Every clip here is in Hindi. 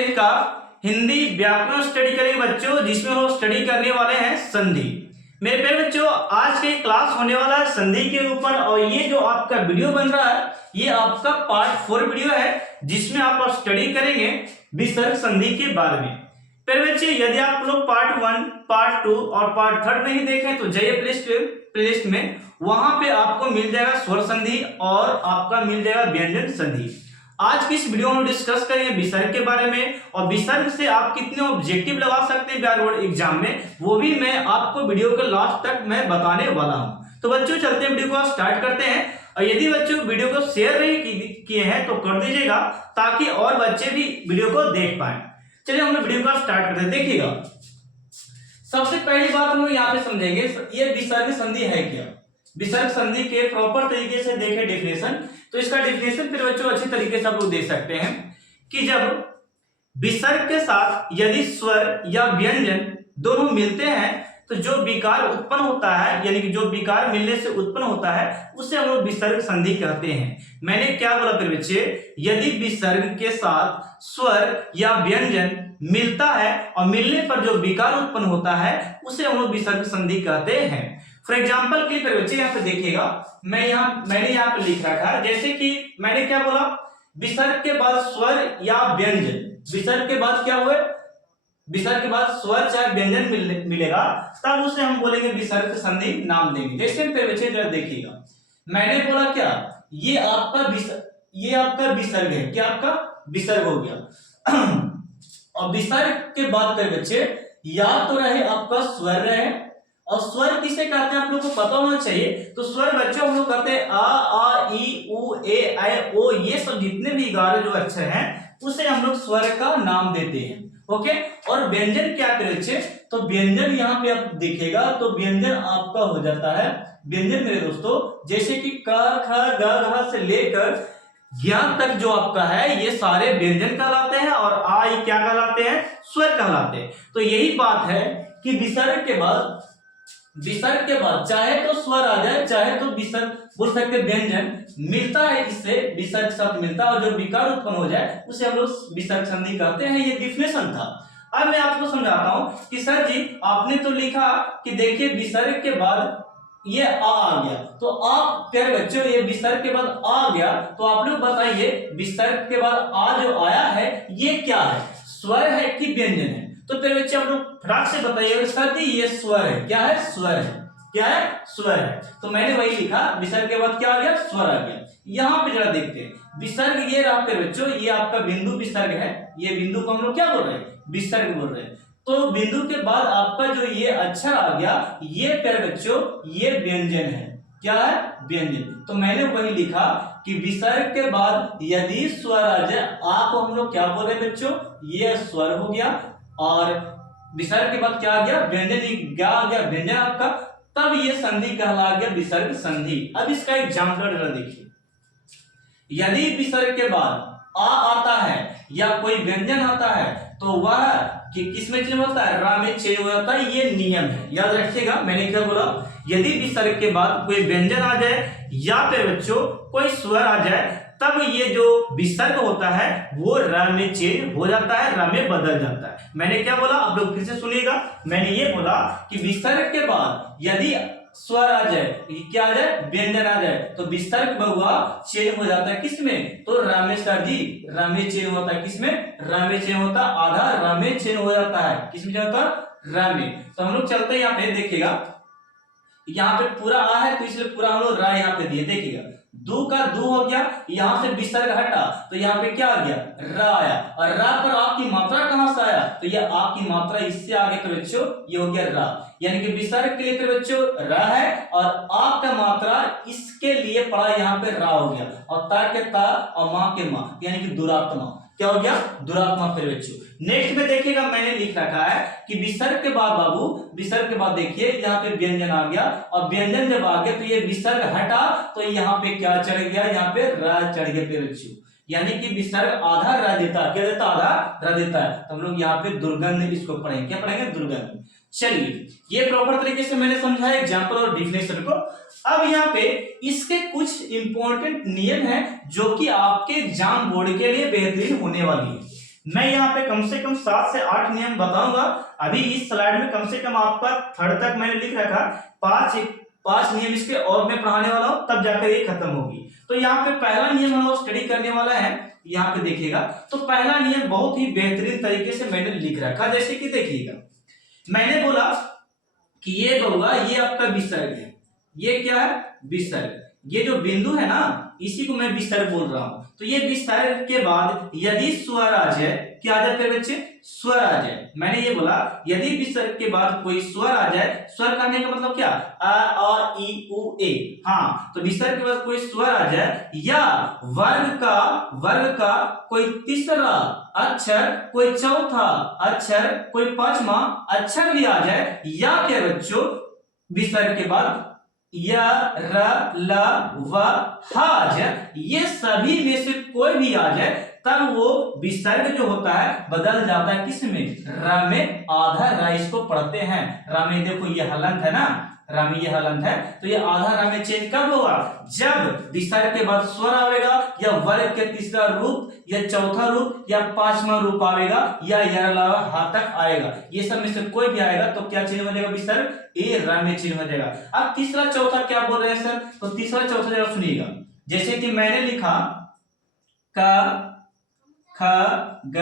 10th का हिंदी व्याकरण स्टडी करेंगे बच्चों, जिसमें हम स्टडी करने वाले हैं संधि। मेरे प्यारे बच्चों, आज की क्लास होने वाला है संधि के ऊपर, और ये जो आपका वीडियो बन रहा है ये आपका पार्ट 4 वीडियो है, जिसमें आप स्टडी करेंगे विसर्ग संधि के बारे में। प्यारे बच्चे, यदि आप लोग पार्ट 1, पार्ट 2 और पार्ट 3 नहीं देखें तो जाइए प्लेलिस्ट में, वहां पे आपको मिल जाएगा स्वर संधि और आपका मिल जाएगा व्यंजन संधि। आज की इस वीडियो में डिस्कस करेंगे विसर्ग के बारे में, और विसर्ग से आप कितने ऑब्जेक्टिव लगा सकते हैं बिहार बोर्ड एग्जाम में, वो भी मैं आपको वीडियो के लास्ट तक मैं बताने वाला हूं। तो बच्चों चलते हैं, वीडियो को स्टार्ट करते हैं। और यदि बच्चों वीडियो को शेयर नहीं किए हैं तो कर दीजिएगा, ताकि और बच्चे भी वीडियो को देख पाए। चलिए हम लोग वीडियो को स्टार्ट करते हैं। देखिएगा, सबसे पहली बात हम लोग यहाँ पे समझेंगे ये विसर्ग संधि है क्या। विसर्ग संधि के प्रॉपर तरीके से देखें डेफिनेशन, तो इसका डेफिनेशन फिर बच्चों अच्छी तरीके से आप लोग देख सकते हैं कि जब विसर्ग के साथ यदि स्वर या व्यंजन दोनों मिलते हैं तो जो विकार उत्पन्न होता है, यानी कि जो विकार मिलने से उत्पन्न होता है, उसे हम लोग विसर्ग संधि कहते हैं। मैंने क्या बोला फिर बच्चे, यदि विसर्ग के साथ स्वर या व्यंजन मिलता है और मिलने पर जो विकार उत्पन्न होता है उसे हम लोग विसर्ग संधि कहते हैं। फॉर एग्जाम्पल के लिए बच्चे यहाँ पे देखिएगा, मैंने यहाँ पे लिख रखा है, जैसे कि मैंने क्या बोला, विसर्ग के बाद स्वर या व्यंजन, विसर्ग के बाद क्या हुए, विसर्ग के बाद स्वर चाहे व्यंजन मिलेगा, तब उसे हम बोलेंगे विसर्ग संधि नाम देंगे। जैसे बच्चे जरा देखिएगा, मैंने बोला क्या, ये आपका विसर्ग है, क्या आपका विसर्ग हो गया। और विसर्ग के बाद फिर बच्चे या तो रहे आपका स्वर रहे, और स्वर किसे कहते हैं आप लोगों को पता होना चाहिए। तो स्वर बच्चों हम लोग कहते हैं आ ई उ ए ऐ ओ, ये सब जितने भी 11 जो अक्षर हैं उसे हम लोग स्वर का नाम देते हैं। ओके, और व्यंजन क्या करे बच्चे, तो व्यंजन यहाँ पे आप दिखेगा तो व्यंजन आपका हो जाता है, व्यंजन मेरे दोस्तों जैसे कि क ख ग घ से लेकर ज्ञान तक जो आपका है ये सारे व्यंजन कहलाते हैं, और आ ई क्या कहलाते हैं, स्वर कहलाते हैं। तो यही बात है कि विसर्ग के बाद चाहे तो स्वर आ जाए, चाहे तो विसर्ग बोल सकते व्यंजन मिलता है, इससे विसर्ग शब्द मिलता है, और जो विकार उत्पन्न हो जाए उसे हम लोग विसर्ग संधि कहते हैं। ये डिफिनेशन था। अब मैं आपको समझाता हूं कि सर जी आपने तो लिखा कि देखिए विसर्ग के बाद ये आ गया, तो आप प्यारे बच्चों ये विसर्ग के बाद आ गया, तो आप लोग बताइए विसर्ग के बाद आ जो आया है ये क्या है, स्वर है कि व्यंजन है। तो प्यारे बच्चे आप लोग फटाक से बताइए सर जी ये स्वर है, क्या है, स्वर है, क्या है, स्वर है। तो मैंने वही लिखा, विसर्ग के बाद क्या आ गया, स्वर आ गया। यहाँ पे जरा देखते हैं, विसर्ग ये रहा प्यारे बच्चों, ये आपका बिंदु विसर्ग है, ये बिंदु को हम लोग क्या बोल रहे हैं, विसर्ग बोल रहे हैं। तो बिंदु के बाद आपका जो ये अक्षर आ गया, ये प्यारे बच्चों ये व्यंजन है, क्या है, व्यंजन। तो मैंने वही लिखा कि विसर्ग के बाद यदि स्वर आ जाए, आ को हम लोग क्या बोल रहे हैं बच्चों, ये स्वर हो गया, और विसर्ग के बाद क्या आ गया, व्यंजन, क्या आ गया, व्यंजन आपका, तब ये संधि कहला गया विसर्ग संधि। अब इसका एग्जाम्पल देखिए, यदि विसर्ग के बाद आ आता है या कोई व्यंजन आता है तो वह कि किस में चेंज होता है, रा में चेंज हो जाता है, ये नियम है, याद रखिएगा। मैंने क्या बोला, यदि विसर्ग के बाद कोई व्यंजन आ जाए या फिर बच्चों कोई स्वर आ जाए, तब ये जो विसर्ग होता है वो रा में चेंज हो जाता है, रा में बदल जाता है। मैंने क्या बोला, आप लोग फिर से सुनिएगा, मैंने ये बोला कि विसर्ग के बाद यदि स्वर आ जाए, क्या आ जाए, व्यंजन आ जाए, तो विसर्ग बहुआ चेंज हो जाता है किसमें, तो रा में, सर जी रा में चेंज होता है, किसमें, रा में चेंज होता है, आधा रा में चेंज हो जाता है, किसमें चेंज होता है, रा में। तो हम लोग चलते हैं यहाँ पे, देखिएगा यहाँ पे पूरा आ है तो इसलिए पूरा हम लोग रा यहाँ पे दिए, देखिएगा दू का दू हो गया, यहां से विसर्ग हटा तो यहाँ पे क्या आ गया, रा आया, और रा पर आ की मात्रा कहां से आया, तो ये आ की मात्रा इससे आगे के बच्चों ये हो गया रा, यानी कि विसर्ग के लिए के बच्चों रा है, और आ का मात्रा इसके लिए पड़ा यहाँ पे रा हो गया, और ता के ता और माँ के माँ, यानी कि दुरात्मा, क्या हो गया, दुरात्मा फिर बच्चों। नेक्स्ट में देखिएगा मैंने लिख रखा है कि विसर्ग के बाद बाबू, विसर्ग के बाद देखिए यहाँ पे व्यंजन आ गया, और व्यंजन जब आ गया तो ये विसर्ग हटा तो यहाँ पे क्या चढ़ गया, यहाँ पे रा चढ़ गया फिर बच्चों, यानी कि विसर्ग आधा रा देता है, क्या देता, आधा रा देता है। तो हम लोग यहाँ पे दुर्गंध इसको पढ़ेंगे, क्या पढ़ेंगे, दुर्गंध। चलिए ये प्रॉपर तरीके से मैंने समझाया एग्जाम्पल और डिफिनेशन को। अब यहाँ पे इसके कुछ इंपॉर्टेंट नियम हैं जो कि आपके एग्जाम बोर्ड के लिए बेहतरीन होने वाली है। मैं यहाँ पे कम से कम 7 से 8 नियम बताऊंगा। अभी इस स्लाइड में कम से कम आपका थर्ड तक मैंने लिख रखा, 5 नियम इसके और मैं पढ़ाने वाला हूँ, तब जाकर ये खत्म होगी। तो यहाँ पे पहला नियम हम लोग स्टडी करने वाला है, यहाँ पे देखिएगा। तो पहला नियम बहुत ही बेहतरीन तरीके से मैंने लिख रखा, जैसे कि देखिएगा, मैंने बोला कि ये होगा, ये आपका विसर्ग है, ये क्या है, विसर्ग। ये जो बिंदु है ना, इसी को मैं विसर्ग बोल रहा हूं। तो ये विसर्ग के बाद यदि स्वर आ जाए, क्या आ जाए फिर बच्चे, स्वर आ जाए। मैंने ये बोला यदि विसर्ग के बाद कोई स्वर आ जाए, स्वर कहने का मतलब क्या, अ ई उ ए, हाँ, तो विसर्ग के बाद कोई स्वर आ जाए, या वर्ग का कोई तीसरा अक्षर, कोई चौथा अक्षर, कोई पांचवा अक्षर भी आ जाए, या क्या बच्चों, विसर्ग के बाद य र ल व ह आ जाए, ये सभी में से कोई भी आ जाए, तब वो विसर्ग जो होता है बदल जाता है किसमें, र में। आधा र इसको पढ़ते हैं, र में देखो ये हलंत है ना, र में ये हलंत है, तो ये आधा र में चेंज कब होगा, जब विसर्ग के बाद स्वर आवेगा, या वर्ग के तीसरा रूप, या चौथा रूप, या पांचवा रूप आवेगा, या ह तक आएगा, ये सब में से कोई भी आएगा तो क्या चेंज हो जाएगा, विसर्ग ये र में चेंज हो जाएगा। अब तीसरा चौथा क्या बोल रहे हैं सर, तो तीसरा चौथा जरा सुनिएगा, जैसे कि मैंने लिखा क ख ग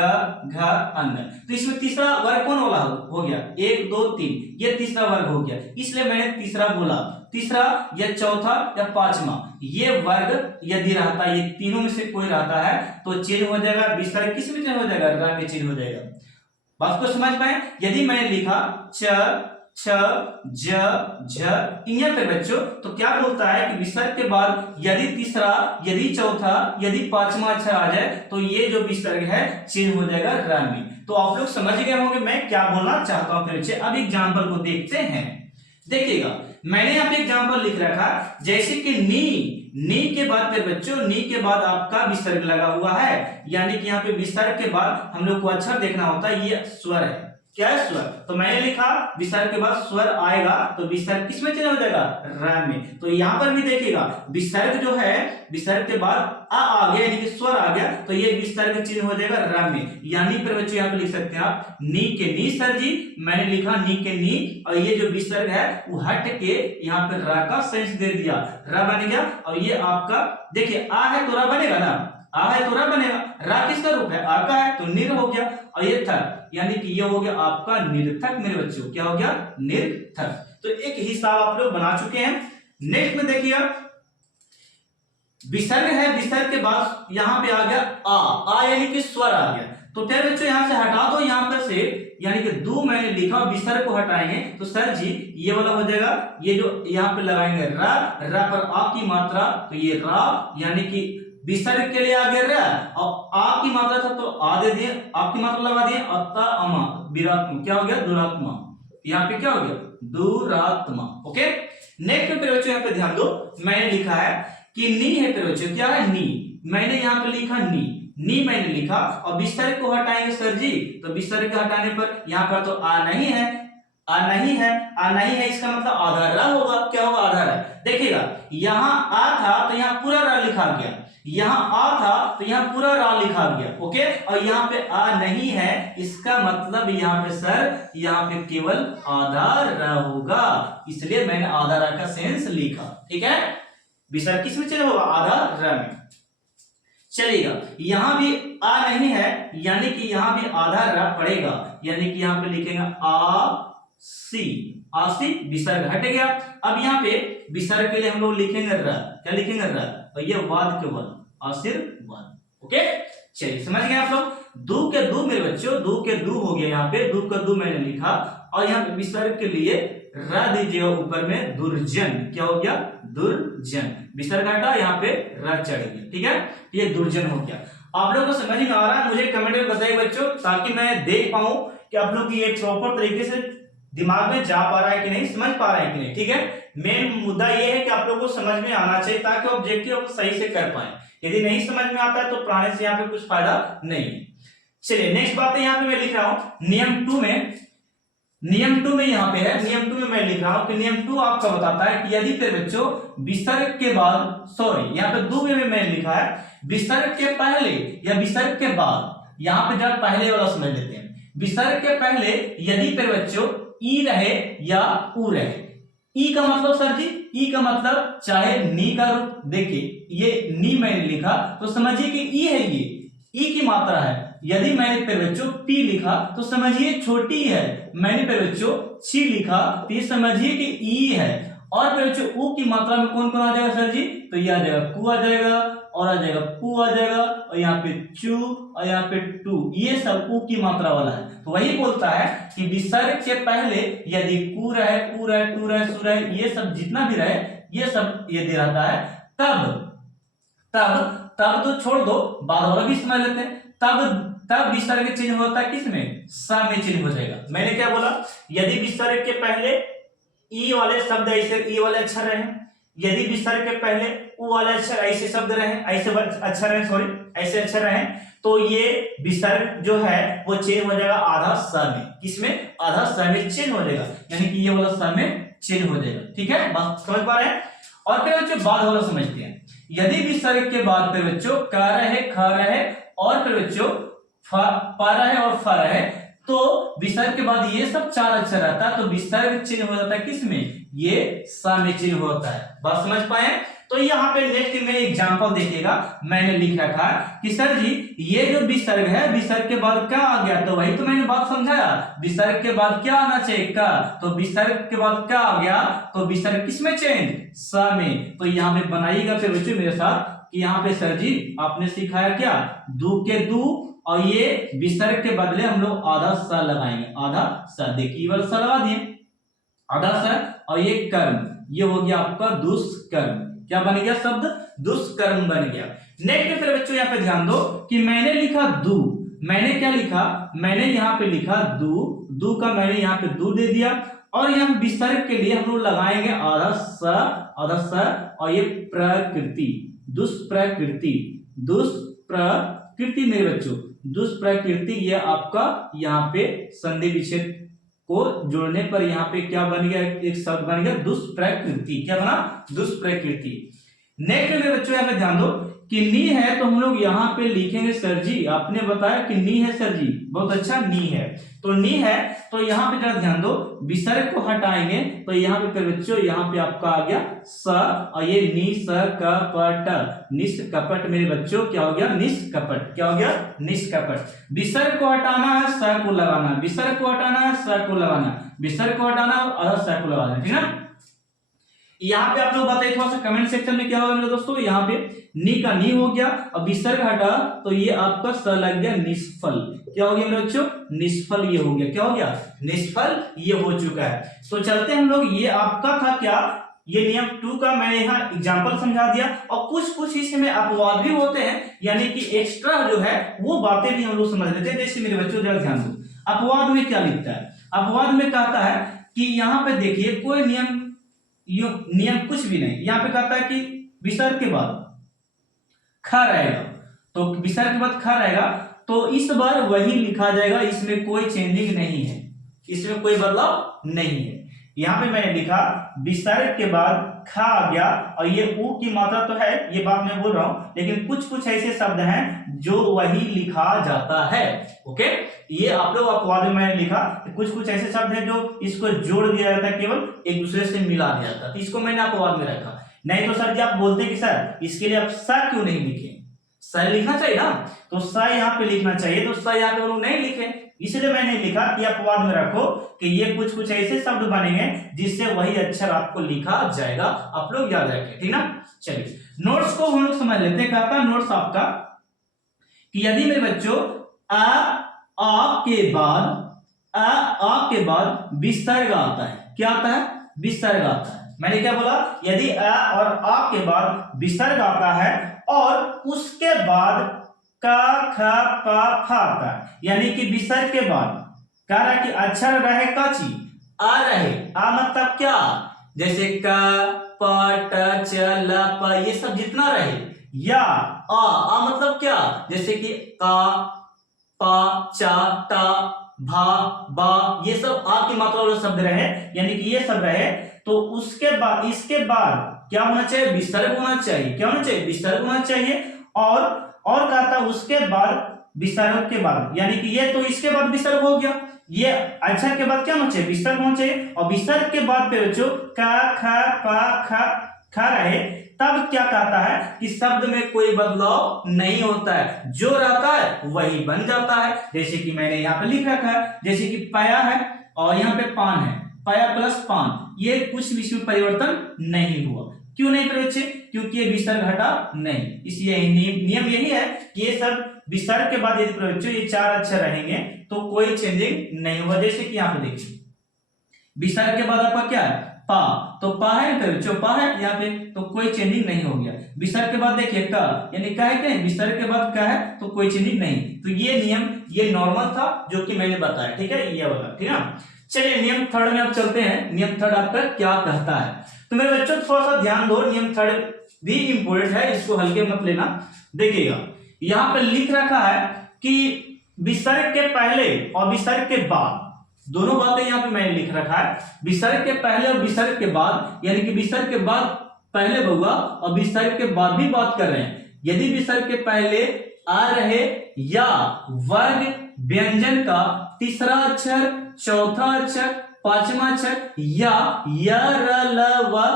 घ अन्न, तो इसमें तीसरा वर्ग कौन वाला हो गया, 1 2 3, ये तीसरा वर्ग हो गया, इसलिए मैंने तीसरा बोला। तीसरा या चौथा या पांचवा, ये वर्ग यदि रहता है, ये तीनों में से कोई रहता है तो चेंज हो जाएगा, विसर्ग किस में चेंज हो जाएगा, र में चेंज हो जाएगा। बात को समझ पाए। यदि मैंने लिखा च छ ज झ, यहाँ पे बच्चों तो क्या बोलता है कि विसर्ग के बाद यदि तीसरा, यदि चौथा, यदि पांचवा अक्षर आ जाए तो ये जो विसर्ग है चेंज हो जाएगा र में। तो आप लोग समझ गए होंगे मैं क्या बोलना चाहता हूं। फिर अब एग्जाम्पल को देखते हैं। देखिएगा, मैंने यहाँ पे एग्जाम्पल लिख रखा, जैसे कि नी के बाद फिर बच्चों, नी के बाद आपका विसर्ग लगा हुआ है, यानी कि यहाँ पे विसर्ग के बाद हम लोग को अक्षर देखना होता है, ये स्वर है, क्या है, स्वर। तो मैंने लिखा विसर्ग के बाद स्वर आएगा तो विसर्ग किसमें चेंज हो जाएगा, र में। तो यहाँ पर भी देखिएगा, विसर्ग जो है, विसर्ग के बाद आ गया यानी कि स्वर आ गया, तो ये विसर्ग चेंज हो जाएगा र में। यानी फिर बच्चों यहाँ पे लिख सकते हैं आप नी के नी, सर जी मैंने लिखा नी के नी, और ये जो विसर्ग है वो हट के यहाँ पे र का सेंस दे दिया, र बन गया। और ये आपका देखिए आ है तो र बनेगा ना, आ है तो र बनेगा, रा किसका रूप है, आ का है तो निर हो गया, और ये थक, यानी कि ये हो गया आपका निर्थक मेरे बच्चों, क्या हो गया, निर्थक। तो एक हिसाब आप लोग बना चुके हैं। नेक्स्ट में देखिए, विसर्ग है, विसर्ग के बाद यहाँ पे आ गया आ यानी कि स्वर आ गया, तो फिर बच्चों यहाँ से हटा दो, यहाँ पर से यानी कि दू मैंने लिखा, विसर्ग को हटाएंगे तो सर जी ये वाला हो जाएगा, ये जो यहाँ पे लगाएंगे र पर आ की मात्रा, तो ये रा यानी कि विसर्ग के लिए आ गया र, और आ की मात्रा था तो आ दे दिए, आपकी मात्रा लगा दिए, अत्ता अमा विरात्मा, क्या हो गया, दुरात्मा। यहाँ पे क्या हो गया, दुरात्मा। ओके, नेक्स्ट पे बच्चों यहाँ पे ध्यान दो, मैंने लिखा है कि नी है, पे बच्चों क्या है, नी। मैंने यहाँ पे लिखा नी मैंने लिखा, और विसर्ग को हटाएंगे सर जी, तो विसर्ग के हटाने पर यहाँ पर तो आ नहीं है, आ नहीं है, इसका मतलब आधा र होगा, क्या होगा, आधा र। देखिएगा, यहाँ आ था तो यहाँ पूरा र लिखा गया, यहाँ आ था तो यहाँ पूरा रा लिखा गया। ओके, और यहाँ पे आ नहीं है, इसका मतलब यहाँ पे सर, यहाँ पे केवल आधा र होगा, इसलिए मैंने आधा र का सेंस लिखा। ठीक है, विसर्ग किस में चले होगा, आधा र में चलेगा। यहाँ भी आ नहीं है, यानी कि यहाँ भी आधा र पड़ेगा, यानी कि यहाँ पे लिखेंगे आसी, विसर्ग हट गया। अब यहाँ पे विसर्ग के लिए हम लोग लिखेंगे र, क्या लिखेंगे र, और ये वाद के वाद, आशीर्वाद। ओके, चलिए समझ गए आप लोग। दू के दू मेरे बच्चों, दू के दू हो गया, यहाँ पे दू का दू मैंने लिखा, और यहाँ पे विसर्ग के लिए र दीजिए ऊपर में, दुर्जन, क्या हो गया, दुर्जन। विसर्ग हटा, यहाँ पे र चढ़ गया। ठीक है, ये दुर्जन हो गया। आप लोगों को समझ में आ रहा है, मुझे कमेंट में बताइए बच्चों, ताकि मैं देख पाऊं कि आप लोग की एक प्रॉपर तरीके से दिमाग में जा पा रहा है कि नहीं, समझ पा रहा है कि नहीं। ठीक है, मेन मुद्दा ये है कि आप लोगों को समझ में आना चाहिए, ताकि ऑब्जेक्टिव आप सही से कर पाए। यदि नहीं समझ में आता है तो पढ़ाने से यहाँ पे कुछ फायदा नहीं। चलिए नेक्स्ट बात है, यहाँ पे मैं लिख रहा हूं नियम 2 में यहाँ पे है, नियम 2 में मैं लिख रहा हूं कि नियम 2 आपका बताता है कि यदि फिर बच्चों विसर्ग के बाद, सॉरी यहाँ पे 2 में मैंने लिखा है, विसर्ग के पहले या विसर्ग के बाद यहाँ पे जरा पहले वाला समझ लेते हैं। विसर्ग के पहले यदि फिर बच्चों ई रहे या ऊ रहे। ई का मतलब सर जी, ई का मतलब चाहे नी का रूप, देखिए ये नी मैंने लिखा तो समझिए कि ई है, ये ई की मात्रा है। यदि मैंने फिर बच्चों पी लिखा तो समझिए छोटी है। मैंने फिर बच्चों ची लिखा तो ये समझिए कि ई है। और फिर बच्चों ऊ की मात्रा में कौन कौन आ जाएगा सर जी, तो ये आ जाएगा कु आ जाएगा, और आ जाएगा पू आ जाएगा, और यहाँ पे चू और यहाँ पे टू, ये सब ऊ की मात्रा वाला है। तो वही बोलता है कि विसर्ग के पहले यदि कु रहे, ऊ रहे, टू रहे, सु रहे, ये सब जितना भी रहे, ये सब ये दे रहता है, तब तब तब तो छोड़ दो, बाद वाला भी समझ लेते हैं। तब विसर्ग चिन्ह होता है किसमें, सा में चिन्ह हो जाएगा। मैंने क्या बोला, यदि विसर्ग के पहले ई वाले शब्द ऐसे, ई वाले अक्षर रहे, यदि विसर्ग के पहले उ वाले अक्षर ऐसे शब्द रहे, ऐसे अक्षर रहे, सॉरी ऐसे अक्षर रहे, तो ये विसर्ग जो है वो चेंज हो जाएगा आधा स में। किसमें, आधा स में चेंज हो जाएगा, यानी कि ये वाला स में चेंज हो जाएगा। ठीक है, बात समझ पा रहे हैं। और फिर बच्चों बाद वाला समझते हैं। यदि विसर्ग के बाद फिर बच्चों क रहे, ख रहे, और फिर बच्चों प रहे और फ रहे, तो विसर्ग के बाद ये सब चार अक्षर रहता है, तो विसर्ग चिन्ह हो जाता है किसमें, ये सा में चिन्ह होता है। बात समझ पाए। तो यहाँ पे नेक्स्ट में एग्जांपल देखिएगा, मैंने लिख रखा है कि सर जी ये जो विसर्ग है, विसर्ग के बाद क्या आ गया, तो वही तो मैंने बात समझाया, विसर्ग के बाद क्या आना चाहिए, का, तो विसर्ग के बाद क्या आ गया, तो विसर्ग किसमें चेंज, स में। तो यहाँ पे बनाइएगा फिर बच्चों मेरे साथ कि यहाँ पे सर जी आपने सिखाया क्या, दू के दू, और ये विसर्ग के बदले हम लोग आधा स लगाएंगे, आधा स, देखिए वाला स लगा दिए, आधा स, और ये कर्म, ये हो गया आपका दुष्कर्म। क्या बन गया शब्द, दुष्कर्म बन गया। नेक्स्ट फिर बच्चों यहाँ पे ध्यान दो कि मैंने लिखा दू, मैंने क्या लिखा, मैंने यहाँ पे लिखा दू, दू का मैंने यहाँ पे दू दे दिया, और यहाँ विसर्ग के लिए हम लोग लगाएंगे आधा स, और ये प्रकृति, दुष्प्रकृति, दुष्प्रकृति मेरे बच्चों, दुष्प्रकृति, ये आपका यहाँ पे संधि विच्छेद को जोड़ने पर यहाँ पे क्या बन गया, एक शब्द बन गया दुष्प्रकृति। क्या बना, दुष्प्रकृति। नेक्स्ट में बच्चों यहाँ पे ध्यान दो कि नी है, तो हम लोग यहाँ पे लिखेंगे सर जी, आपने बताया कि नी है सर जी, बहुत अच्छा, नी है, तो नी है, तो यहाँ पे जरा ध्यान दो, विसर्ग को हटाएंगे तो यहाँ पे फिर बच्चों यहाँ पे आपका आ गया स, और ये नि स कपट, निष्कपट मेरे बच्चों, क्या हो गया, निष्कपट, क्या हो गया, निष्कपट। विसर्ग को हटाना है, स को लगाना, विसर्ग को हटाना है, स को लगाना, विसर्ग को हटाना और स को लगाना, ठीक है। यहाँ पे आप लोग बताइए थोड़ा सा कमेंट सेक्शन में क्या होगा मेरे दोस्तों, यहाँ पे नी का नी हो गया, अब विसर्ग हटा तो ये आपका स लग गया निष्फल, क्या हो गया मेरे बच्चों, निष्फल, ये हो गया, क्या हो गया, निष्फल, ये हो चुका है। तो चलते हम लोग, ये आपका था क्या, ये नियम 2 का मैंने यहाँ एग्जांपल समझा दिया, और कुछ कुछ इसमें अपवाद भी होते हैं, यानी कि एक्स्ट्रा जो है वो बातें भी हम लोग समझ लेते हैं। जैसे मेरे बच्चों जरा ध्यान दो, अपवाद में क्या लिखता है, अपवाद में कहता है कि यहाँ पे देखिए कोई नियम कुछ भी नहीं, यहाँ पे कहता है कि विसर्ग के बाद ख रहेगा, तो विसर्ग के बाद ख रहेगा, तो इस बार वही लिखा जाएगा, इसमें कोई चेंजिंग नहीं है, इसमें कोई बदलाव नहीं है। यहाँ पे मैंने लिखा विसर्ग के बाद ख आ गया, और ये ऊ की मात्रा तो है, ये बात मैं बोल रहा हूं, लेकिन कुछ कुछ ऐसे शब्द हैं जो वही लिखा जाता है। ओके, ये आप लोग अपवाद में मैंने लिखा, कुछ कुछ ऐसे शब्द हैं जो इसको जोड़ दिया जाता है, केवल एक दूसरे से मिला दिया जाता है, तो इसको मैंने अपवाद में रखा। नहीं तो सर जी आप बोलते कि सर इसके लिए आप स क्यों नहीं लिखे, स लिखना चाहिए ना, तो स यहाँ पे लिखना चाहिए, तो स यहाँ पे लोग नहीं लिखे, इसलिए मैंने लिखा कि अपवाद में रखो कि ये कुछ कुछ ऐसे शब्द बनेंगे जिससे वही अक्षर आपको लिखा जाएगा, आप लोग याद रखें, ठीक ना। चलिए नोट्स को हम लोग समझ लेते हैं। क्या था नोट्स आपका कि यदि मेरे बच्चों आ के बाद विसर्ग आता है, क्या आता है, विसर्ग आता है। मैंने क्या बोला, यदि अ और आ के बाद विसर्ग आता है और उसके बाद का ख प फ आता है, यानी कि विसर्ग के बाद कह रहा है कि अक्षर रहे काची, आ रहे, आ मतलब क्या, जैसे क प ट च ल प, ये सब जितना रहे, या आ मतलब क्या, जैसे कि का पा चा टा भा बा, ये सब आ की मात्रा वाले शब्द रहे, यानी कि ये सब रहे, तो उसके बाद इसके बाद क्या होना चाहिए, विसर्ग होना चाहिए, क्या होना चाहिए, विसर्ग होना चाहिए। और कहता उसके बाद विसर्ग के बाद, यानी कि ये तो इसके बाद विसर्ग हो गया, ये अक्षर के बाद क्या होना चाहिए, विसर्ग होना चाहिए। और विसर्ग के बाद पे बच्चों का ख प ख रहे, तब क्या कहता है कि शब्द में कोई बदलाव नहीं होता है, जो रहता है वही बन जाता है। जैसे कि मैंने यहाँ पे लिख रखा है, जैसे कि पाया है और यहाँ पे पान है, पाया प्लस पान, ये कुछ भी इसमें परिवर्तन नहीं हुआ। क्यों नहीं बच्चे, क्योंकि ये विसर्ग हटा नहीं, इसलिए नियम यही है कि ये सब विसर्ग के बाद यदि बच्चों ये चार अक्षर रहेंगे तो कोई चेंजिंग नहीं होगा। जैसे कि यहाँ पे देखिए विसर्ग के बाद आपका क्या है, पा, तो पा है ना बच्चों, पा है यहाँ पे, तो कोई चेंजिंग नहीं हो गया। विसर्ग के बाद देखिए का, यानी का है क्या, विसर्ग के बाद का है तो कोई चेंजिंग नहीं। तो ये नियम ये नॉर्मल था जो कि मैंने बताया, ठीक है, ये वाला, ठीक है। चलिए नियम थर्ड में आप चलते हैं। नियम थर्ड आपका क्या कहता है, तो मेरे बच्चों थोड़ा सा ध्यान दो, नियम थर्ड भी इंपोर्टेंट है, इसको हल्के मत लेना। देखिएगा यहाँ पे लिख रखा है कि विसर्ग के पहले और विसर्ग के बाद, दोनों बातें यहाँ पे मैंने लिख रखा है, विसर्ग के पहले और विसर्ग के बाद, यानी कि विसर्ग के बाद पहले होगा और विसर्ग के बाद भी बात कर रहे हैं। यदि विसर्ग के पहले आ रहे या वर्ग व्यंजन का तीसरा अक्षर, चौथा अक्षर, पांचवा अक्षर या य र ल व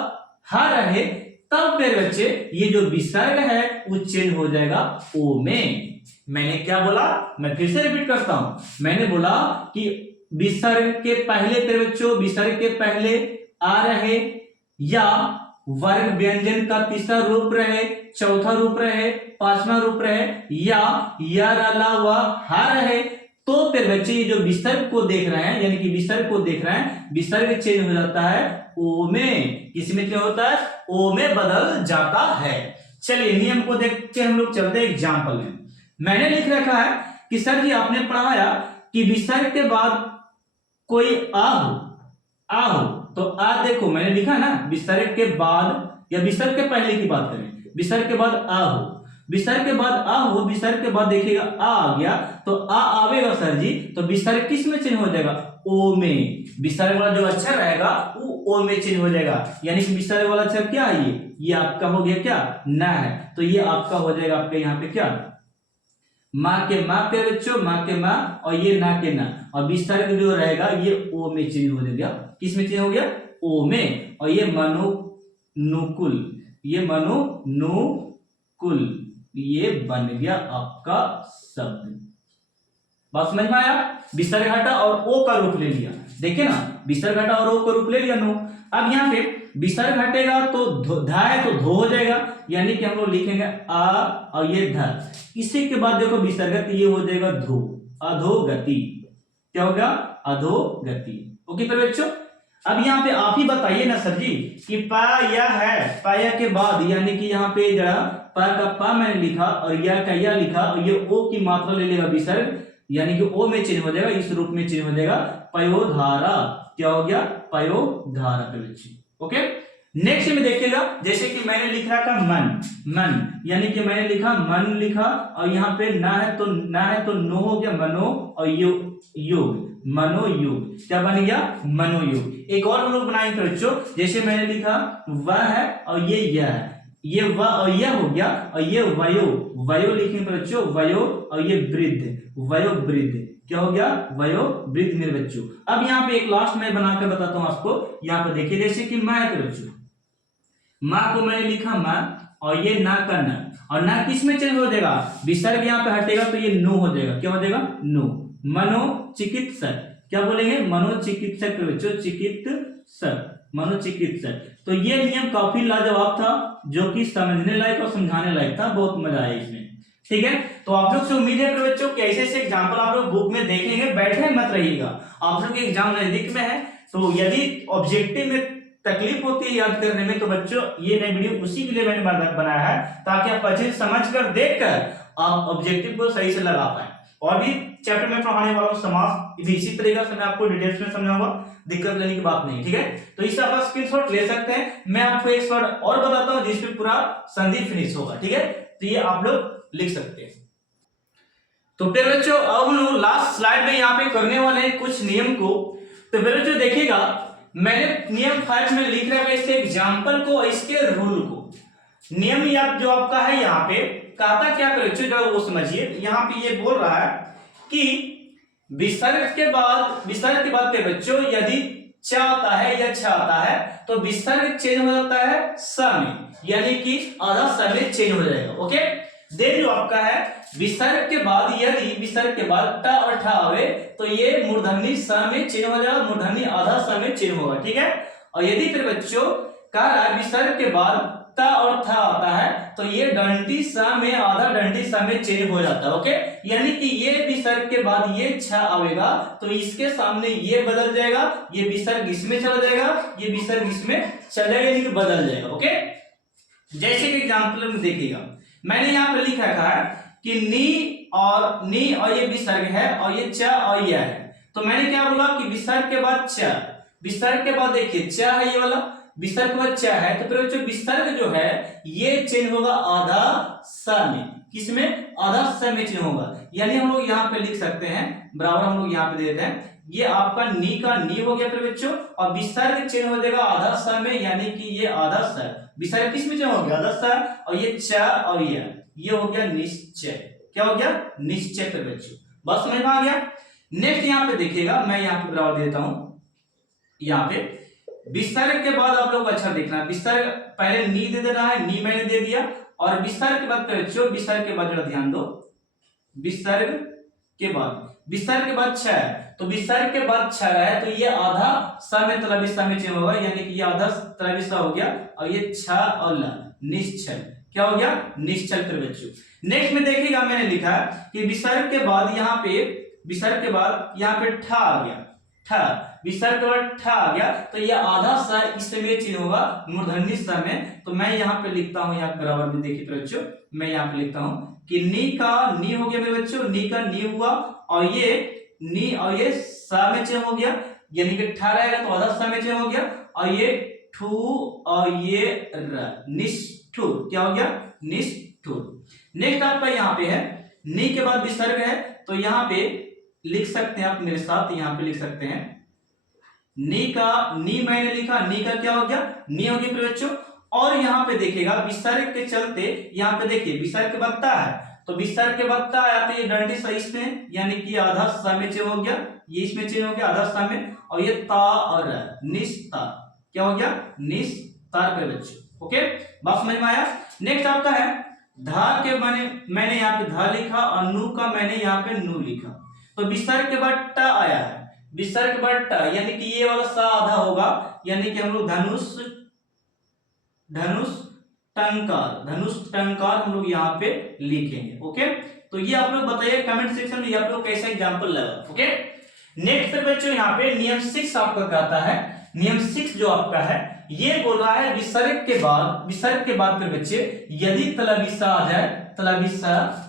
ह रहे, तब फिर बच्चे ये जो विसर्ग है वो चेंज हो जाएगा ओ में। मैंने क्या बोला, मैं फिर से रिपीट करता हूं, मैंने बोला कि विसर्ग के पहले फिर बच्चों, विसर्ग के पहले आ रहे या वर्ग व्यंजन का तीसरा रूप रहे, चौथा रूप रहे, पांचवा रूप रहे या य र ल व ह रहे, तो फिर बच्चे ये जो विसर्ग को देख रहे हैं, यानी कि विसर्ग को देख रहे हैं, विसर्ग चेंज हो जाता है ओ में। किसमें चेंज होता है, ओ में बदल जाता है। चलिए नियम को देख के हम लोग चलते हैं एग्जाम्पल में। मैंने लिख रखा है कि सर जी आपने पढ़ाया कि विसर्ग के बाद कोई आ हो, तो आ देखो मैंने लिखा ना, विसर्ग के बाद या विसर्ग के पहले की बात करें, विसर्ग के बाद आ हो, विसर्ग के बाद आ हो, विसर्ग के बाद देखिएगा आ गया, तो आ आवेगा सर जी, तो विसर्ग किस में चेंज हो जाएगा, ओ में। विसर्ग वाला जो अक्षर रहेगा वो ओ में चेंज हो जाएगा, यानी कि विसर्ग वाला अक्षर क्या है, ये आपका हो गया क्या, न है, तो ये आपका हो जाएगा आपके यहाँ पे क्या, माँ के माँ पे बच्चों, माँ के माँ, और ये ना के ना, और विसर्ग जो रहेगा ये ओ में चेंज हो गया। किस में चेंज हो गया, ओ में। और ये मनु नुकुल, ये मनु नुकुल, ये बन गया आपका शब्द। बात समझ में आया, विसर्ग हटा और ओ का रूप ले लिया, देखिए ना, विसर्ग हटा और ओ का रूप ले लिया नो। अब यहाँ पे विसर्ग हटेगा तो धा है तो धो हो जाएगा, यानी कि हम लोग लिखेंगे आ और ये ध, इसी के बाद देखो विसर्ग ये हो जाएगा धो, अधोगति। क्या होगा, अधोगति। ओके फिर बच्चों, अब यहाँ पे आप ही बताइए ना सर जी कि पाया है, पाया के बाद, यानी कि यहाँ पे जरा पा का पा मैंने लिखा और या का या लिखा, और ये ओ की मात्रा ले लेगा विसर्ग, यानी कि ओ में चेंज हो जाएगा, इस रूप में चेंज हो जाएगा, पयोधारा। क्या हो गया, पयोधारा पे बच्चे। ओके नेक्स्ट में देखिएगा, जैसे कि मैंने लिख रखा था मन, मन, यानी कि मैंने लिखा मन लिखा, और यहाँ पे ना है तो नो हो गया मनो, और योग, मनोयोग। क्या बन गया, मनोयोग। एक और हम लोग बनाएंगे बच्चों, जैसे मैंने लिखा वह है और ये यह है, ये व और यह हो गया, और ये वयो, वयो लिखेंगे बच्चों, वयो, और ये वृद्ध, वयो वृद्ध। क्या हो गया, वयो वृद्ध मेरे बच्चों। अब यहाँ पे एक लास्ट में बनाकर बताता हूं आपको, यहाँ पे देखिए, जैसे कि माँ के बच्चों, माँ को मैंने लिखा माँ, और ये ना का ना, और ना किस में चेंज हो जाएगा, विसर्ग यहाँ पे हटेगा तो ये नो हो जाएगा। क्या हो जाएगा, नो। मनोचिकित्सक, क्या बोलेंगे, मनोचिकित्सक बच्चों, चिकित्सक, मनोचिकित्सक। तो ये नियम काफी लाजवाब था, जो कि समझने लायक और समझाने लायक था, बहुत मजा आया इसमें। ठीक है, तो आप लोग से उम्मीद है बच्चों कि ऐसे ऐसे एग्जाम्पल आप लोग बुक में देखेंगे, बैठे मत रहिएगा, आप लोग के एग्जाम नजदीक में है, तो यदि ऑब्जेक्टिव में तकलीफ होती है याद करने में, तो बच्चों ये नई वीडियो उसी के लिए मैंने बनाया है, ताकि आप अच्छे से समझ कर देख कर आप ऑब्जेक्टिव को सही से लगा पाए। और भी चैप्टर में पढ़ाने वाला हूं समास, इसी तरीके से मैं आपको डिटेल्स में समझाऊंगा, दिक्कत लेने की बात नहीं। ठीक है, तो इससे आप स्क्रीनशॉट ले सकते हैं। मैं आपको एक शॉट और बताता हूं जिसपे पूरा संधि फिनिश होगा। ठीक है, तो ये आप लोग लिख सकते हैं। तो फिर बच्चों अब हम लोग लास्ट स्लाइड में यहाँ पे करने वाले हैं कुछ नियम को। तो फिर बच्चों देखिएगा, मैंने नियम 5 में लिख रखा है इसके एग्जाम्पल को, इसके रूल को। नियम या जो आपका है यहाँ पे कहता क्या करे बच्चों, जरा वो समझिए। यहाँ पे ये बोल रहा है कि विसर्ग के बाद पे बच्चों यदि च आता है या छ आता है तो विसर्ग चेंज हो जाता है स में, यानी कि आधा स में चेंज हो जाएगा। ओके, देन जो आपका है विसर्ग के बाद यदि विसर्ग के बाद ट और ठ आवे तो ये मूर्धन्य स में चेंज हो जाएगा, मूर्धन्य आधा स में चेंज होगा। ठीक है, और यदि फिर बच्चों कह रहा है विसर्ग के बाद त और थ आता है तो ये डंडी स में आधा डंडी स में चेंज हो जाता है। ओके, यानी कि ये विसर्ग के बाद ये छ आवेगा तो इसके सामने ये बदल जाएगा, ये विसर्ग इसमें चला जाएगा, ये विसर्ग इसमें चलेगा, यानी कि बदल जाएगा। ओके, जैसे कि एग्जांपल में देखिएगा, मैंने यहाँ पर लिखा है कि नी और ये विसर्ग है और ये च और ये है। तो मैंने क्या बोला कि विसर्ग के बाद च, विसर्ग के बाद देखिए च है, ये वाला विसर्ग के बाद च है, तो फिर बच्चों विसर्ग जो है ये चेंज होगा आधा स में। किसमें? आधा स में चेंज होगा, यानी हम लोग यहाँ पे लिख सकते हैं बराबर, हम लोग यहाँ पे देते हैं ये आपका नी का नी हो गया फिर बच्चों, और विसर्ग चेंज हो जाएगा आधा स में, यानी कि ये आधा स विसर्ग किस में चेंज हो गया? आधा स, और ये च और ये हो गया निश्चय। क्या हो गया? निश्चय फिर बच्चों। बस समझ में आ गया। नेक्स्ट यहाँ पे देखिएगा, मैं यहाँ पे बराबर देता हूं, यहाँ पे विसर्ग के बाद आप लोग अच्छा देखना है, विसर्ग पहले नी दे देना है, नी मैंने दे दिया, और विसर्ग के बाद बच्चों विसर्ग के बाद जरा ध्यान दो, विसर्ग के बाद छ है, तो विसर्ग के बाद छ है तो ये आधा स में तलबी स में चेंज होगा, यानी कि ये आधा तलबी स हो गया, और ये छ और ल निश्चल। क्या हो गया? निश्चल फिर बच्चों। नेक्स्ट में देखिएगा मैंने लिखा कि विसर्ग के बाद यहाँ पे ठ आ गया, ठ विसर्ग के बाद ठ आ गया तो ये आधा स इसमें चेंज होगा मूर्धन्य स में। तो मैं यहाँ पे लिखता हूँ, यहाँ बराबर में देखिए बच्चों, मैं यहाँ पे लिखता हूँ कि नी का नी हो गया मेरे बच्चों, नी का नी हुआ, और ये नी और ये स में चेंज हो गया, यानी कि ठ रहेगा तो आधा स में चेंज हो गया, और ये ठू और ये र निष्ठुर। क्या हो गया? निष्ठुर। नेक्स्ट आपका यहाँ पे है नी के बाद विसर्ग है, तो यहाँ पे लिख सकते हैं आप मेरे साथ, यहाँ पे लिख सकते हैं नी का नी मैंने लिखा, नी का क्या हो गया? नी हो गया बच्चों। और यहाँ पे देखिएगा विसर्ग के चलते यहाँ पे देखिए विसर्ग के बाद ता है, तो विसर्ग के बाद ता आया तो ये डंडी स इसमें, यानी कि आधा स में चेंज हो गया, ये इसमें चेंज हो गया आधा स में, और ये ता और निस्ता। क्या हो गया? निस्तार पे बच्चों। ओके, बात समझ में आया। नेक्स्ट आपका है धा के मैंने यहाँ पे धा लिखा, और नू का मैंने यहाँ पे नू लिखा, तो विसर्ग के बाद ट आया है, विसर्ग के बाद ट, यानी कि ये वाला स आधा होगा, यानी कि हम लोग धनुष टंकार हम लोग यहाँ पे लिखेंगे। ओके, तो ये आप लोग बताइए कमेंट सेक्शन में आप लोग कैसा एग्जांपल लगा। ओके, नेक्स्ट बच्चों यहाँ पे नियम 6 आपका कहता है, नियम 6 जो आपका है ये बोल रहा है विसर्ग के बाद फिर बच्चे यदि तलबी स आ जाए, तलबी स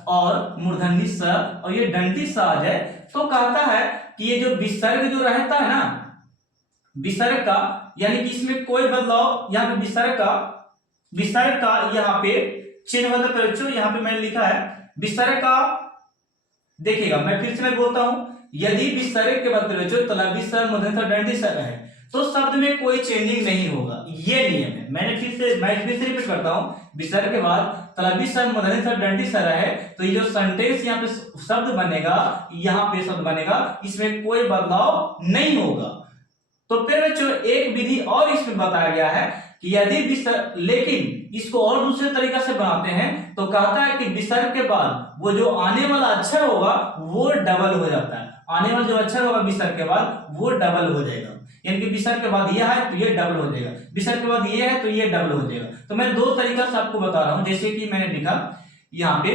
और मूर्धन्य स और ये डंडी स आ जाए, तो कहता है कि ये जो विसर्ग जो रहता है ना, विसर्ग का, यानी कि इसमें कोई बदलाव, यहाँ पे विसर्ग का यहाँ पे चिन्ह होता है बच्चों। यहाँ पे मैंने लिखा है विसर्ग का, देखिएगा मैं फिर से मैं बोलता हूं, यदि विसर्ग के बाद बच्चों तलबी स मूर्धन्य स डंडी स है तो शब्द में कोई चेंजिंग नहीं होगा, ये नियम है। मैं फिर से रिपीट करता हूं, विसर्ग के बाद तलबी स मूर्धन्य स डंडी स है तो ये जो सेंटेंस यहाँ पे शब्द बनेगा, यहाँ पे शब्द बनेगा, इसमें कोई बदलाव नहीं होगा। तो फिर बच्चों एक विधि और इसमें बताया गया है कि यदि लेकिन इसको और दूसरे तरीका से बनाते हैं तो कहता है कि विसर्ग के बाद वो जो आने वाला अक्षर होगा वो डबल हो जाता है, आने वाला जो अक्षर होगा विसर्ग के बाद वो डबल हो जाएगा, यानी कि विसर्ग के बाद यह है तो ये डबल हो जाएगा, विसर्ग के बाद ये है तो ये डबल हो जाएगा। तो मैं दो तरीका से आपको बता रहा हूं, जैसे कि मैंने लिखा यहाँ पे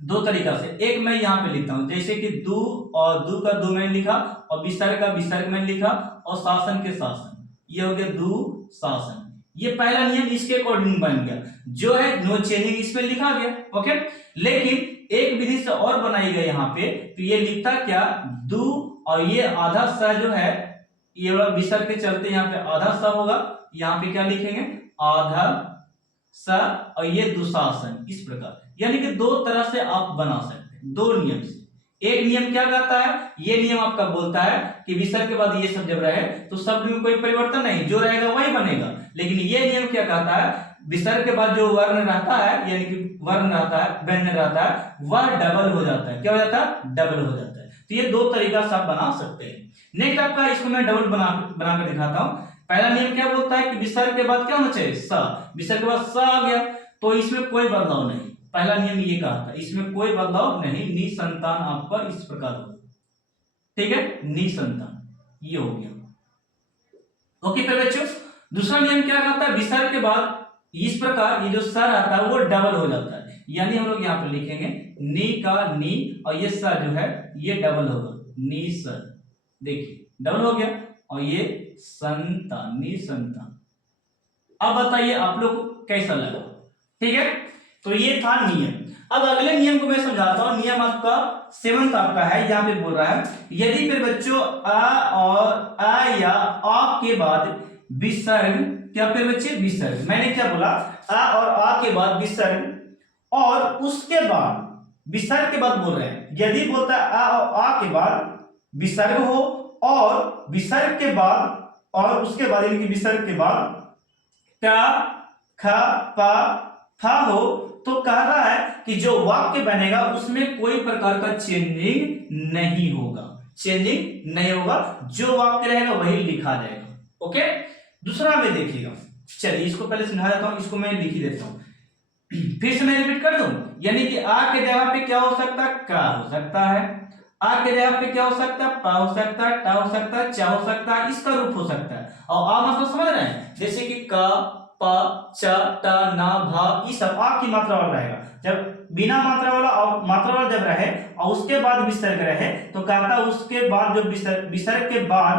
दो तरीका से, एक मैं यहाँ पे लिखता हूं जैसे कि दू और दू का दू मैंने लिखा, और विसर्ग का विसर्ग मैंने लिखा, और शासन के शासन, ये हो गया दू शासन। ये पहला नियम इसके अकॉर्डिंग बन गया, जो है नो चेंजिंग इसमें लिखा गया। ओके, लेकिन एक विधि से और बनाई गई यहाँ पे, तो ये लिखता क्या, दू और ये आधा स जो है ये वाला विसर्ग के चलते यहाँ पे आधा स होगा, यहाँ पे क्या लिखेंगे आधा स, और ये दुशासन, इस प्रकार, यानी कि दो तरह से आप बना सकते हैं, दो नियम से। एक नियम क्या कहता है, ये नियम आपका बोलता है कि विसर्ग के बाद ये सब जब रहे तो शब्द में कोई परिवर्तन नहीं, जो रहेगा वही बनेगा। लेकिन ये नियम क्या कहता है, विसर्ग के बाद जो वर्ण रहता है यानी कि वर्ण रहता है, व्यंजन रहता है, वह डबल हो जाता है। क्या हो जाता है? डबल हो जाता है। तो ये दो तरीका से आप बना सकते हैं। नेक्स्ट आपका, इसको मैं डबल बनाकर दिखाता हूं। पहला नियम क्या बोलता है कि विसर्ग के बाद क्या होना चाहिए? स। विसर्ग के बाद स आ गया तो इसमें कोई बदलाव नहीं। पहला नियम ये कहा था, इसमें कोई बदलाव नहीं, निसंतान आपका इस प्रकार होगा। ठीक है, निसंतान ये हो गया। ओके फिर बच्चों, दूसरा नियम क्या कहता है? विसर्ग के बाद इस प्रकार ये जो स आता है वो डबल हो जाता है, यानी हम लोग यहाँ पे लिखेंगे नी का नी और ये स जो है ये डबल होगा, नी स। देखिए डबल हो गया और ये संतान, नी संतान। अब बताइए आप लोग को कैसा लगा? ठीक है, तो ये था नियम। अब अगले नियम को मैं समझाता हूं। नियम आपका 7th आपका है, यहाँ पे बोल रहा है यदि फिर बच्चों आ या आ के बाद विसर्ग, क्या फिर बच्चे? विसर्ग। मैंने क्या बोला? आ और आ के बाद विसर्ग और उसके बाद विसर्ग के बाद बोल रहे हैं। यदि बोलता है आ और आ के बाद विसर्ग हो और विसर्ग के बाद और उसके बाद यानी कि विसर्ग के बाद टा ख पा था हो, तो कह रहा है कि जो वाक्य बनेगा उसमें कोई प्रकार का चेंजिंग नहीं होगा, चेंजिंग नहीं होगा, जो वाक्य रहेगा वही लिखा जाएगा। ओके, दूसरा में देखिएगा। चलिए इसको पहले समझा देता हूं, इसको मैं लिख ही देता हूं, फिर से मैं रिपीट कर दूं। यानी कि आ के जगह पे क्या हो सकता है? का हो सकता है। आ के जगह पे क्या हो सकता है? पा हो सकता है, टा हो सकता है, चा हो सकता है, इसका रूप हो सकता है। और आ मतलब समझ रहे हैं, जैसे कि का, पा, चा, टा, ना, भा, ये सब आ की मात्रा वाला रहेगा। जब बिना मात्रा वाला और मात्रा वाला जब रहे और उसके बाद विसर्ग रहे तो कहता उसके बाद जो विसर्ग के बाद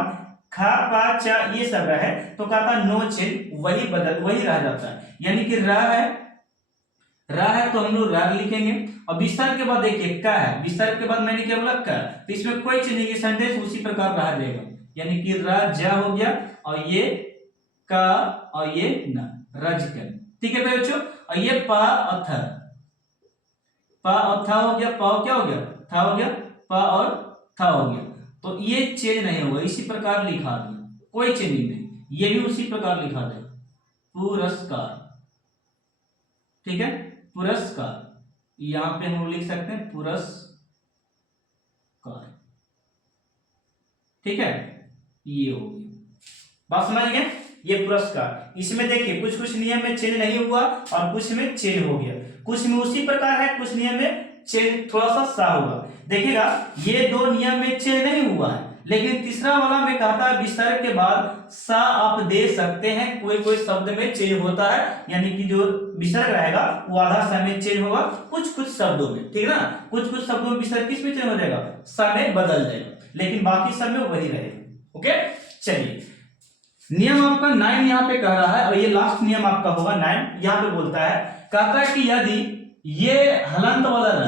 खा, पा, चा ये सब रहे तो कहता नो चेंज, वही रह जाता है। यानी कि र है तो हम लोग र लिखेंगे। और विसर्ग के बाद देखिए का है, विसर्ग के बाद मैंने क्या बोला? का, तो इसमें कोई चेंज नहीं, सेंटेंस उसी प्रकार रह जाएगा। यानी कि र जा हो गया और ये का और ये न, रजकन। ठीक है बच्चों, और ये पा और था, पा और था हो गया, पा क्या हो गया? था हो गया, पा और था हो गया। तो ये चेंज नहीं होगा, इसी प्रकार लिखा दिया, कोई चेंजिंग नहीं, ये भी उसी प्रकार लिखा देगा। पुरस्कार, ठीक है, पुरस्कार, यहां पे हम लिख सकते हैं पुरस्कार। ठीक है, ये हो गया, बात समझ गए? ये पुरस्कार, इसमें देखिए कुछ कुछ नियम में चेंज नहीं हुआ और कुछ में चेंज हो गया, कुछ में उसी प्रकार है, कुछ नियम में चेंज थोड़ा सा होगा। देखिएगा ये दो नियम में चेंज नहीं हुआ है, लेकिन तीसरा वाला में कहता है विसर्ग के बाद सा आप दे सकते हैं, कोई कोई शब्द में चेंज होता है, यानी कि जो विसर्ग रहेगा वो आधा सा में चेंज होगा, कुछ शब्दों में, ठीक है ना, कुछ शब्दों में विसर्ग किस में चेंज हो जाएगा? सा में बदल जाएगा, लेकिन बाकी सब में वही रहेगा। ओके, चलिए नियम आपका 9 यहाँ पे कह रहा है और ये लास्ट नियम आपका होगा 9। यहाँ पे बोलता है, कहता है कि यदि ये हलंत वाला र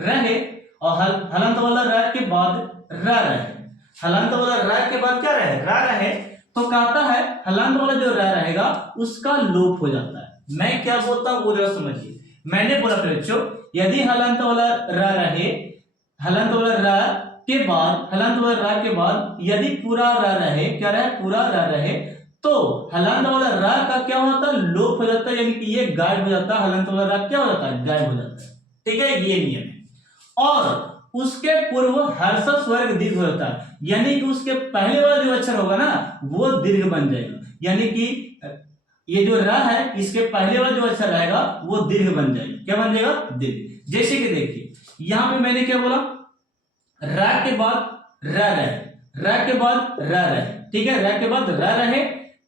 रहे और हलंत वाला र के बाद र रहे, हलंत वाला र के बाद क्या रहे? र रहे, तो कहता है हलंत वाला जो र रहेगा उसका लोप हो जाता है। मैं क्या बोलता हूं वो जरा समझिए। मैंने बोला बच्चों यदि हलंत वाला र रहे, हलंत वाला र के बाद, हलंत वाला र के बाद यदि पूरा र रहे, क्या रहे? पूरा र रहे, तो हलंत वाला र का क्या होता है? लोप हो जाता है, यानी कि ये गायब हो जाता है, हलंत वाला र क्या हो जाता है? गायब हो जाता है। ठीक है, ये नियम है। और उसके पूर्व हर्ष स्वर्ग दीर्घ हो जाता है, यानी कि उसके पहले वाला जो अक्षर होगा ना वो दीर्घ बन जाएगा, यानी कि ये जो र है इसके पहले वाला जो अक्षर रहेगा वो दीर्घ बन जाएगा। क्या बन जाएगा? दीर्घ। जैसे कि देखिए यहां पे मैंने क्या बोला? र के बाद र रहे, र के बाद र रहे, ठीक है, र के बाद र रहे,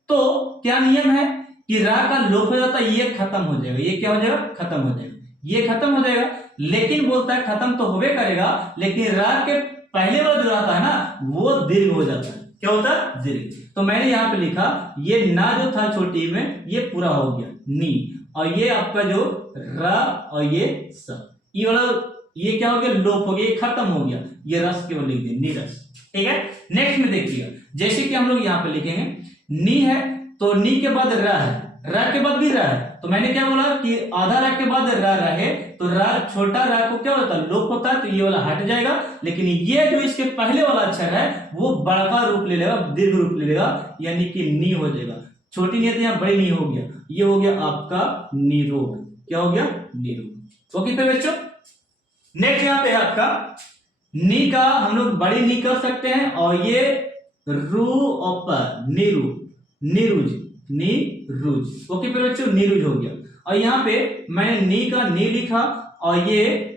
तो क्या नियम है कि र का लोप हो जाता है, ये खत्म हो जाएगा, ये क्या हो जाएगा? खत्म हो जाएगा, ये खत्म हो जाएगा। लेकिन बोलता है खत्म तो होबे करेगा, लेकिन र के पहले वाला जो रहता है ना वो दीर्घ हो जाता है। क्या होता है? दीर्घ। तो मैंने यहाँ पे लिखा ये ना जो था छोटी में ये पूरा हो गया नी, और ये आपका जो र और ये स, ये वाला ये क्या हो गया? लोप हो गया, ये खत्म हो गया, ये रस केवल लिख दें नीरस। ठीक है, नेक्स्ट में देखिएगा जैसे कि हम लोग यहाँ पे लिखेंगे नी है तो नी के बाद र है, र के बाद भी र है, तो मैंने क्या बोला कि आधा र के बाद र रहे तो र छोटा र को क्या होता है? लोप होता है, तो ये वाला हट जाएगा, लेकिन ये जो इसके पहले वाला अक्षर है वो बड़का रूप ले लेगा, दीर्घ रूप ले लेगा, यानी कि नी हो जाएगा। छोटी नी है तो यहाँ बड़ी नी हो गया, ये हो गया आपका निरोग। क्या हो गया? निरोग। ओके फिर बच्चों, नेक्स्ट यहाँ पे है आपका नी का हम लोग बड़ी नी कर सकते हैं और ये रू ऊपर नीरू, नीरुज, नीरुज। ओके फिर बच्चों, नीरुज हो गया। और यहाँ पे मैंने नी का नी लिखा और ये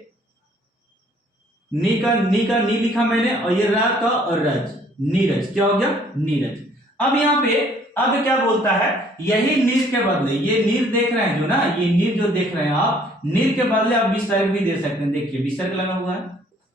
नी का नी लिखा मैंने और ये रा का और रज, नीरज। क्या हो गया? नीरज। अब यहाँ पे अब क्या बोलता है, यही नीर के बदले, ये नीर देख रहे हैं जो ना, ये नीर जो देख रहे हैं आप, नीर के बदले आप विसर्ग भी दे सकते हैं। देखिए विसर्ग लगा हुआ है,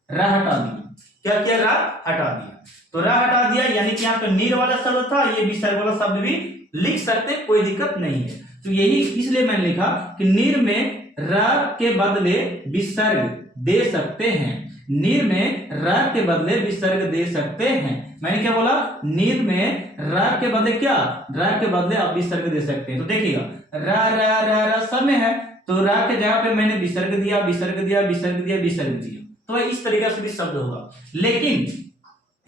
रा हटा दिया। क्या किया? रा हटा दिया। तो रा हटा दिया यानी कि यहाँ पे नीर वाला शब्द था, ये विसर्ग वाला शब्द भी लिख सकते, कोई दिक्कत नहीं है। तो यही इसलिए मैंने लिखा कि नीर में रा के बदले विसर्ग दे सकते हैं। नीर में रा के बदले विसर्ग दे सकते हैं। मैंने क्या बोला? नीर में रा के बदले क्या? रा के बदले आप विसर्ग दे सकते हैं। तो देखिएगा रा रा रा रा सब में है, तो रा के जगह पे मैंने विसर्ग दिया, विसर्ग दिया, विसर्ग दिया, विसर्ग दिया। तो इस तरीके से भी शब्द होगा। लेकिन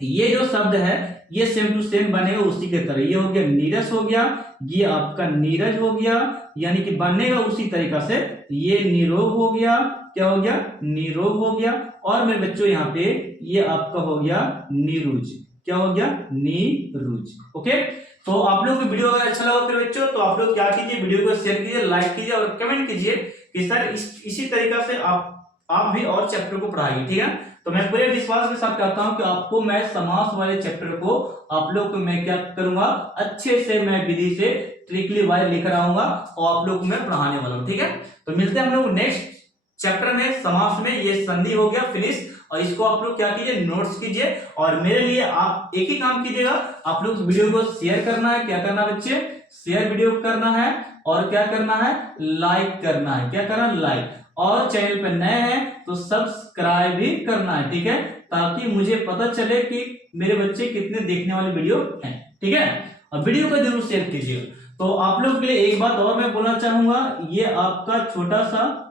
ये जो शब्द है ये सेम टू सेम बनेगा उसी के तरह। ये हो गया नीरस हो गया, ये आपका नीरज हो गया, यानी कि बनेगा उसी तरीका से। ये निरोग हो गया। क्या हो गया? निरोग हो गया। और मेरे बच्चों यहाँ पे ये आपका हो गया नीरुज। क्या हो गया? नीरुज। ओके, तो आप लोग को वीडियो अगर अच्छा लगा फिर बच्चों, तो आप लोग क्या कीजिए, वीडियो को शेयर कीजिए, लाइक कीजिए और कमेंट कीजिए कि सर इसी तरीका से आप भी और चैप्टर को पढ़ाइए। ठीक है, तो मैं पूरे विश्वास के साथ कहता हूं कि आपको मैं समास वाले चैप्टर को आप लोग को मैं क्या करूंगा, अच्छे से मैं विधि से ट्रिकली वाइज लेकर आऊंगा और आप लोग को मैं पढ़ाने वाला हूं। ठीक है, तो मिलते हैं हम लोग नेक्स्ट चैप्टर में, समास में। ये संधि हो गया फिनिश, और इसको आप लोग क्या कीजिए, नोट्स कीजिए। और मेरे लिए आप एक ही काम कीजिएगा, आप लोग वीडियो को शेयर करना है। क्या करना है बच्चे? शेयर वीडियो करना है और क्या करना है, लाइक करना है। क्या करना है? लाइक। और चैनल पे नए हैं तो सब्सक्राइब भी करना है। ठीक है, ताकि मुझे पता चले कि मेरे बच्चे कितने देखने वाले वीडियो हैं। ठीक है, और वीडियो को जरूर शेयर कीजिए। तो आप लोग के लिए एक बात और मैं बोलना चाहूंगा, ये आपका छोटा सा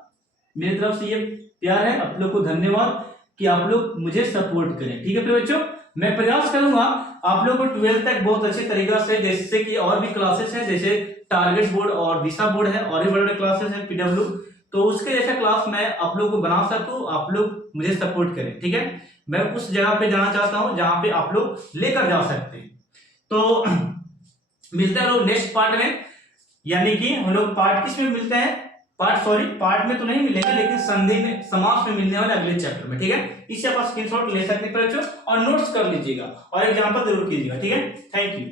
मेरी तरफ से ये प्यार है। आप लोग को धन्यवाद कि आप लोग मुझे सपोर्ट करें। ठीक है फिर बच्चों, मैं प्रयास करूंगा आप लोग को 12th तक बहुत अच्छे तरीका से, जैसे कि और भी क्लासेस हैं, जैसे टारगेट बोर्ड और दिशा बोर्ड है, और भी बड़े बड़े क्लासेस हैं पीडब्ल्यू, तो उसके जैसा क्लास मैं आप लोग को बना सकूं। आप लोग मुझे सपोर्ट करें। ठीक है, मैं उस जगह पे जाना चाहता हूं जहां पे आप लोग लेकर जा सकते हैं। तो मिलते हैं लोग नेक्स्ट पार्ट में, यानी कि हम लोग पार्ट किस में मिलते हैं, पार्ट में तो नहीं मिलेगा, लेकिन संधि में, समास में मिलने वाले अगले चैप्टर में। ठीक है, इससे आप स्क्रीनशॉट ले सकते हैं और नोट्स कर लीजिएगा और एग्जांपल जरूर कीजिएगा। ठीक है, थैंक यू।